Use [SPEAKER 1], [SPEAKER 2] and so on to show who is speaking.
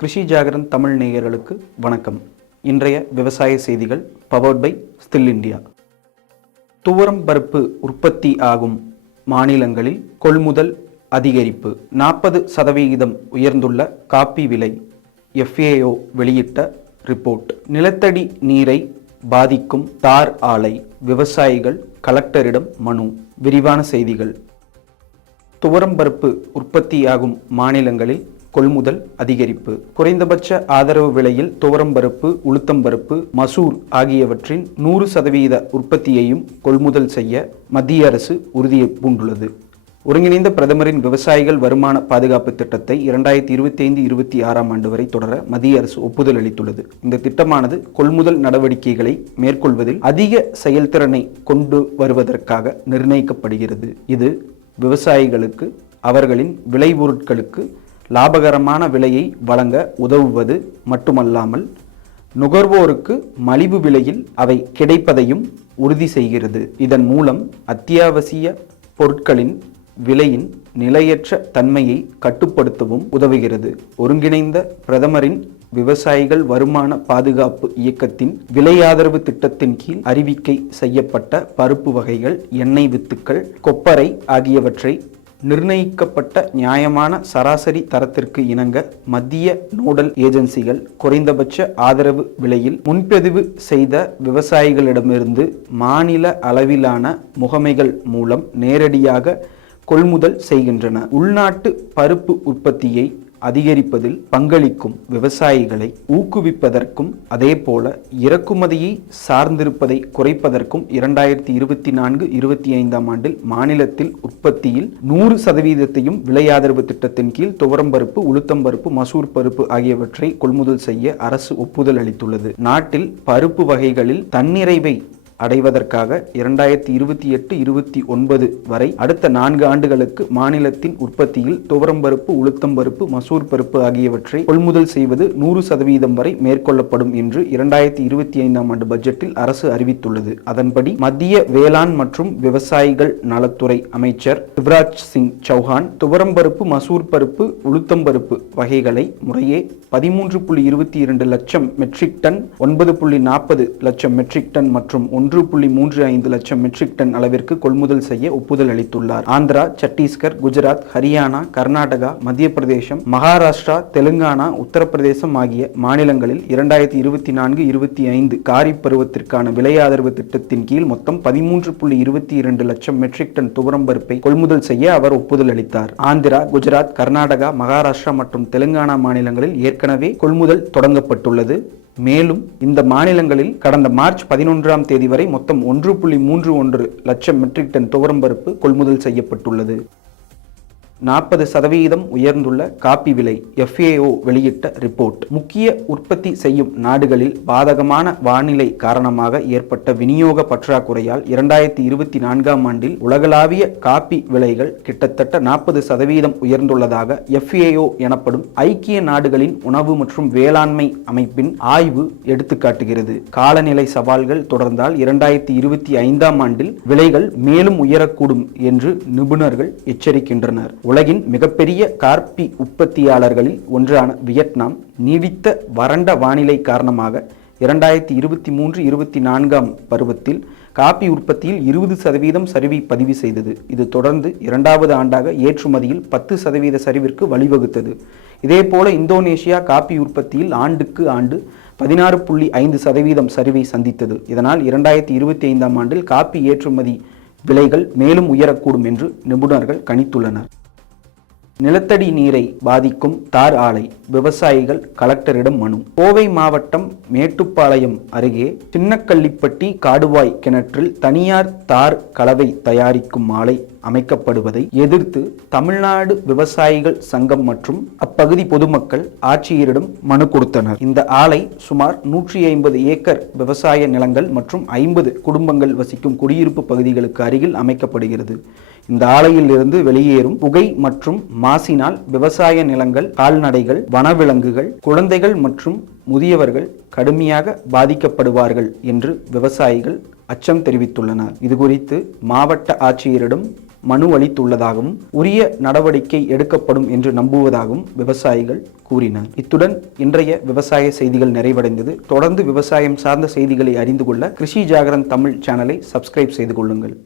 [SPEAKER 1] கிருஷி ஜாகரன் தமிழ் நேயர்களுக்கு வணக்கம். இன்றைய விவசாய செய்திகள் பவர்ட் பை ஸ்டில் இந்தியா துவரம் பருப்பு உற்பத்தி ஆகும். மாநிலங்களில் கொள்முதல் அதிகரிப்பு. நாற்பது சதவிகிதம் உயர்ந்துள்ள காப்பி விலை. எஃப்ஏஓ வெளியிட்ட ரிப்போர்ட் நிலத்தடி நீரை பாதிக்கும் தார் ஆலை. விவசாயிகள் கலெக்டரிடம் மனு. விரிவான செய்திகள். துவரம்பருப்பு உற்பத்தியாகும் மாநிலங்களில் கொள்முதல் அதிகரிப்பு குறைந்தபட்ச ஆதரவு விலையில் துவரம்பருப்பு உளுத்தம்பருப்பு மசூர் ஆகியவற்றின் நூறு சதவீத உற்பத்தியையும் கொள்முதல் செய்ய மத்திய அரசு உறுதியை பூண்டுள்ளது ஒருங்கிணைந்த பிரதமரின் விவசாயிகள் வருமான பாதுகாப்பு திட்டத்தை இரண்டாயிரத்தி இருபத்தி ஐந்து இருபத்தி ஆறாம் ஆண்டு வரை தொடர மத்திய அரசு ஒப்புதல் அளித்துள்ளது. இந்த திட்டமானது கொள்முதல் நடவடிக்கைகளை மேற்கொள்வதில் அதிக செயல்திறனை கொண்டு வருவதற்காக நிர்ணயிக்கப்படுகிறது. இது விவசாயிகளுக்கு அவர்களின் விளைபொருட்களுக்கு லாபகரமான விலையை வழங்க உதவுவது மட்டுமல்லாமல் நுகர்வோருக்கு மலிவு விலையில் அவை கிடைப்பதையும் உறுதி செய்கிறது. இதன் மூலம் அத்தியாவசிய பொருட்களின் விலையின் நிலையற்ற தன்மையை கட்டுப்படுத்தவும் உதவுகிறது. ஒருங்கிணைந்த பிரதமரின் விவசாயிகள் வருமான பாதுகாப்பு இயக்கத்தின் விலை ஆதரவு திட்டத்தின் கீழ் அறிவிக்கை செய்யப்பட்ட பருப்பு வகைகள் எண்ணெய் வித்துக்கள் கொப்பரை ஆகியவற்றை நிர்ணயிக்கப்பட்ட நியாயமான சராசரி தரத்திற்கு இணங்க மத்திய நோடல் ஏஜென்சிகள் குறைந்தபட்ச ஆதரவு விலையில் முன்பதிவு செய்த விவசாயிகளிடமிருந்து மாநில அளவிலான முகமைகள் மூலம் நேரடியாக கொள்முதல் செய்கின்றன. உள்நாட்டு பருப்பு உற்பத்தியை அதிகரிப்பதில் பங்களிக்கும் விவசாயிகளை ஊக்குவிப்பதற்கும் அதேபோல இறக்குமதியை சார்ந்திருப்பதை குறைப்பதற்கும் இரண்டாயிரத்தி இருபத்தி நான்கு இருபத்தி ஐந்தாம் ஆண்டில் மாநிலத்தில் உற்பத்தியில் நூறு சதவீதத்தையும் விலை ஆதரவு திட்டத்தின் கீழ் துவரம்பருப்பு உளுத்தம்பருப்பு மசூர் பருப்பு ஆகியவற்றை கொள்முதல் செய்ய அரசு ஒப்புதல் அளித்துள்ளது. நாட்டில் பருப்பு வகைகளில் தன்னிறைவை அடைவதற்காக இரண்டாயிரத்தி இருபத்தி எட்டு இருபத்தி ஒன்பது வரை அடுத்த நான்கு ஆண்டுகளுக்கு மாநிலத்தின் உற்பத்தியில் துவரம்பருப்பு உளுத்தம்பருப்பு மசூர் பருப்பு ஆகியவற்றை கொள்முதல் செய்வது நூறு சதவீதம் வரை மேற்கொள்ளப்படும் என்று இரண்டாயிரத்தி இருபத்தி ஐந்தாம் ஆண்டு பட்ஜெட்டில் அரசு அறிவித்துள்ளது. அதன்படி மத்திய வேளாண் மற்றும் விவசாயிகள் நலத்துறை அமைச்சர் சிவராஜ் சிங் சௌஹான் துவரம்பருப்பு மசூர் பருப்பு உளுத்தம்பருப்பு வகைகளை முறையே பதிமூன்று புள்ளி இருபத்தி இரண்டு லட்சம் மெட்ரிக் டன் ஒன்பது புள்ளி நாற்பது லட்சம் மெட்ரிக் டன் மற்றும் ஒன்று புள்ளி மூன்று ஐந்து லட்சம் மெட்ரிக் டன் அளவிற்கு கொள்முதல் செய்ய ஒப்புதல் அளித்துள்ளார். ஆந்திரா சத்தீஸ்கர் குஜராத் ஹரியானா கர்நாடகா மத்திய பிரதேசம் மகாராஷ்டிரா தெலுங்கானா உத்தரப்பிரதேசம் ஆகிய மாநிலங்களில் இரண்டாயிரத்தி இருபத்தி நான்கு இருபத்தி ஐந்து காரிப் பருவத்திற்கான விலை ஆதரவு திட்டத்தின் கீழ் மொத்தம் பதிமூன்று புள்ளி இருபத்தி இரண்டு லட்சம் மெட்ரிக் டன் துவரம் பருப்பை கொள்முதல் செய்ய அவர் ஒப்புதல் அளித்தார். ஆந்திரா குஜராத் கர்நாடகா மகாராஷ்டிரா மற்றும் தெலுங்கானா மாநிலங்களில் ஏற்கனவே கொள்முதல் தொடங்கப்பட்டுள்ளது. மேலும் இந்த மாநிலங்களில் கடந்த மார்ச் பதினொன்றாம் தேதி வரை மொத்தம் ஒன்று புள்ளி மூன்று ஒன்று லட்சம் மெட்ரிக் டன் துவரம்பருப்பு கொள்முதல் செய்யப்பட்டுள்ளது. நாற்பது சதவீதம் உயர்ந்துள்ள காப்பி விலை எஃப்ஏஓ வெளியிட்ட ரிப்போர்ட் முக்கிய உற்பத்தி செய்யும் நாடுகளில் பாதகமான வானிலை காரணமாக ஏற்பட்ட விநியோக பற்றாக்குறையால் இரண்டாயிரத்தி இருபத்தி நான்காம் ஆண்டில் உலகளாவிய காப்பி விலைகள் கிட்டத்தட்ட நாற்பது சதவீதம் உயர்ந்துள்ளதாக எஃப்ஏஓ எனப்படும் ஐக்கிய நாடுகளின் உணவு மற்றும் வேளாண்மை அமைப்பின் ஆய்வு எடுத்துக்காட்டுகிறது. காலநிலை சவால்கள் தொடர்ந்தால் இரண்டாயிரத்தி இருபத்தி ஐந்தாம் ஆண்டில் விலைகள் மேலும் உயரக்கூடும் என்று நிபுணர்கள் எச்சரிக்கின்றனர். உலகின் மிகப்பெரிய கார்பி உற்பத்தியாளர்களில் ஒன்றான வியட்நாம் நீடித்த வறண்ட வானிலை காரணமாக இரண்டாயிரத்தி இருபத்தி மூன்று இருபத்தி நான்காம் பருவத்தில் காப்பி உற்பத்தியில் இருபது சதவீதம் சரிவை பதிவு செய்தது. இது தொடர்ந்து இரண்டாவது ஆண்டாக ஏற்றுமதியில் பத்து சதவீத சரிவிற்கு வழிவகுத்தது. இதேபோல இந்தோனேஷியா காப்பி உற்பத்தியில் ஆண்டுக்கு ஆண்டு பதினாறு புள்ளி ஐந்து சதவீதம் சரிவை சந்தித்தது. இதனால் இரண்டாயிரத்தி இருபத்தி ஐந்தாம் ஆண்டில் காப்பி ஏற்றுமதி விலைகள் மேலும் உயரக்கூடும் என்று நிபுணர்கள் கணித்துள்ளனர். நிலத்தடி நீரை பாதிக்கும் தார் ஆலை விவசாயிகள் கலெக்டரிடம் மனு. கோவை மாவட்டம் மேட்டுப்பாளையம் அருகே சின்னக்கள்ளிப்பட்டி காடுவாய் கிணற்றில் தனியார் தார் கலவை தயாரிக்கும் ஆலை அமைக்கப்படுவதை எதிர்த்து தமிழ்நாடு விவசாயிகள் சங்கம் மற்றும் அப்பகுதி பொதுமக்கள் ஆட்சியரிடம் மனு கொடுத்தனர். இந்த ஆலை சுமார் நூற்றி ஐம்பது ஏக்கர் விவசாய நிலங்கள் மற்றும் ஐம்பது குடும்பங்கள் வசிக்கும் குடியிருப்பு பகுதிகளுக்கு அருகில் அமைக்கப்படுகிறது. இந்த ஆலையில் இருந்து வெளியேறும் புகை மற்றும் மாசினால் விவசாய நிலங்கள் கால்நடைகள் வனவிலங்குகள் குழந்தைகள் மற்றும் முதியவர்கள் கடுமையாக பாதிக்கப்படுவார்கள் என்று விவசாயிகள் அச்சம் தெரிவித்துள்ளனர். இதுகுறித்து மாவட்ட ஆட்சியரிடம் மனு அளித்துள்ளதாகவும் உரிய நடவடிக்கை எடுக்கப்படும் என்று நம்புவதாகவும் விவசாயிகள் கூறினர். இத்துடன் இன்றைய விவசாய செய்திகள் நிறைவடைந்தது. தொடர்ந்து விவசாயம் சார்ந்த செய்திகளை அறிந்து கொள்ள கிருஷி ஜாகரன் தமிழ் சேனலை சப்ஸ்கிரைப் செய்து கொள்ளுங்கள்.